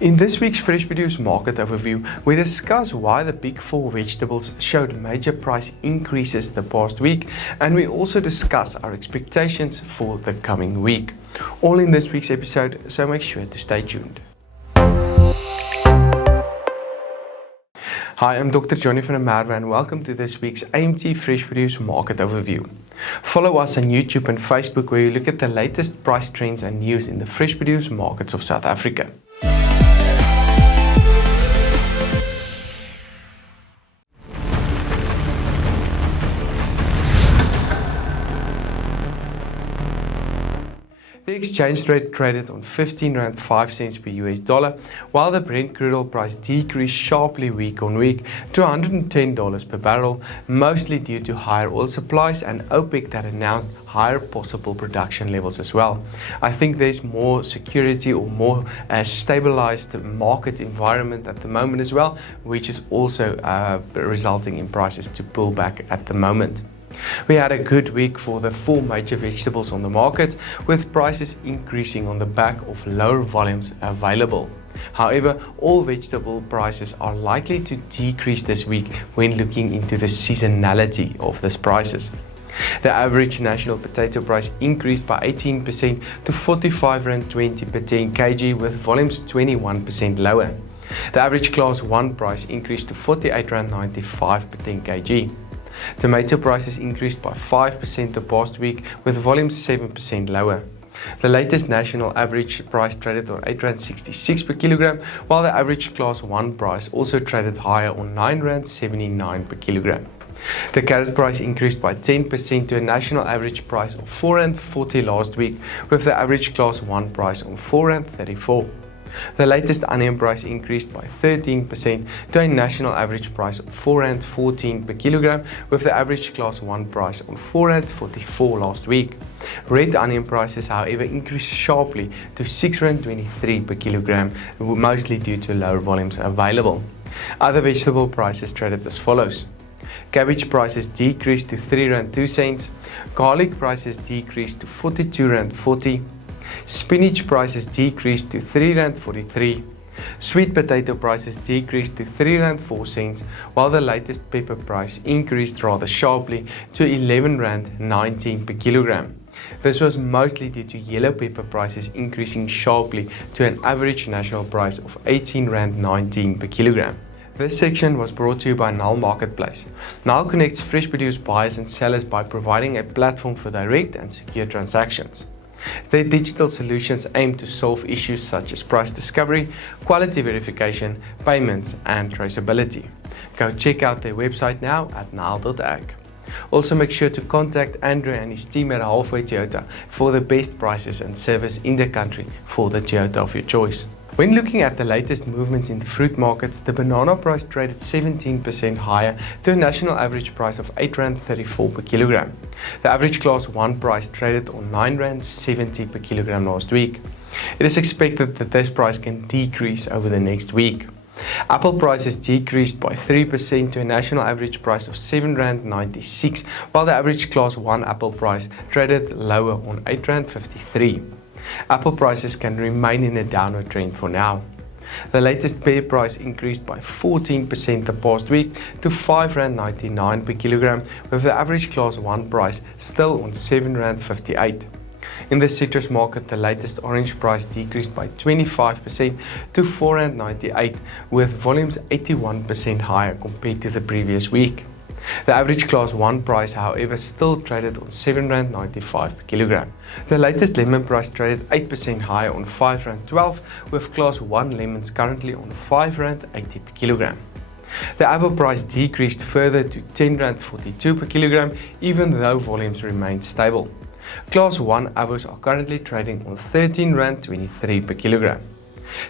In this week's Fresh Produce Market Overview, we discuss why the big four vegetables showed major price increases the past week, and we also discuss our expectations for the coming week. All in this week's episode, so make sure to stay tuned. Hi, I'm Dr. Johnny van der Merwe and welcome to this week's AMT Fresh Produce Market Overview. Follow us on YouTube and Facebook where we look at the latest price trends and news in the fresh produce markets of South Africa. The exchange rate traded on 15 rand 5 cents per US dollar, while the Brent crude oil price decreased sharply week on week to $110 per barrel, mostly due to higher oil supplies and OPEC that announced higher possible production levels as well. I think there's more security or more stabilized market environment at the moment as well, which is also resulting in prices to pull back at the moment. We had a good week for the four major vegetables on the market, with prices increasing on the back of lower volumes available. However, all vegetable prices are likely to decrease this week when looking into the seasonality of these prices. The average national potato price increased by 18% to 45 rand 20 per 10 kg, with volumes 21% lower. The average class 1 price increased to 48 rand 95 per 10 kg. Tomato prices increased by 5% the past week, with volumes 7% lower. The latest national average price traded on 8 rand 66 per kilogram, while the average class 1 price also traded higher on 9 rand 79 per kilogram. The carrot price increased by 10% to a national average price of 4 rand 40 last week, with the average class 1 price on 4 rand 34. The latest onion price increased by 13% to a national average price of 4 rand 14 per kilogram, with the average class 1 price on 4 rand 44 last week. Red onion prices, however, increased sharply to 6 rand 23 per kilogram, mostly due to lower volumes available. Other vegetable prices traded as follows. Cabbage prices decreased to 3 rand 2 cents. Garlic prices decreased to 42 rand 40. Spinach prices decreased to 3 rand 43. Sweet potato prices decreased to 3 rand 4 cents, while the latest pepper price increased rather sharply to 11 rand 19 per kilogram. This was mostly due to yellow pepper prices increasing sharply to an average national price of 18 rand 19 per kilogram. This section was brought to you by Nile Marketplace. Nile connects fresh produce buyers and sellers by providing a platform for direct and secure transactions. Their digital solutions aim to solve issues such as price discovery, quality verification, payments, and traceability. Go check out their website now at Nile.ag. Also make sure to contact Andrew and his team at Halfway Toyota for the best prices and service in the country for the Toyota of your choice. When looking at the latest movements in the fruit markets, the banana price traded 17% higher to a national average price of 8 rand 34 per kilogram. The average class 1 price traded on 9 rand 70 per kilogram last week. It is expected that this price can decrease over the next week. Apple prices decreased by 3% to a national average price of 7 rand 96, while the average class 1 apple price traded lower on 8 rand 53. Apple prices can remain in a downward trend for now. The latest pear price increased by 14% the past week to 5 rand 99 per kilogram, with the average class 1 price still on 7 rand 58. In the citrus market, the latest orange price decreased by 25% to 4 rand 98, with volumes 81% higher compared to the previous week. The average class 1 price, however, still traded on 7 rand 95 per kilogram. The latest lemon price traded 8% higher on 5 rand 12, with class 1 lemons currently on 5 rand 80 per kilogram. The apple price decreased further to 10 rand 42 per kilogram, even though volumes remained stable. Class 1 avos are currently trading on 13 rand 23 per kilogram.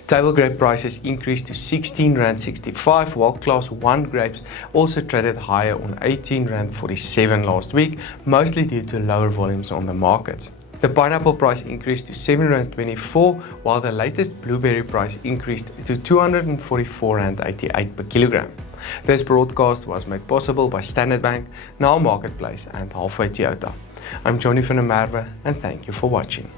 Table grape prices increased to 16 rand 65, while class 1 grapes also traded higher on 18 rand 47 last week, mostly due to lower volumes on the markets. The pineapple price increased to 7 rand 24, while the latest blueberry price increased to 244 rand 88 per kilogram. This broadcast was made possible by Standard Bank, Nile Marketplace and Halfway Toyota. I'm Johnny van der Merwe and thank you for watching.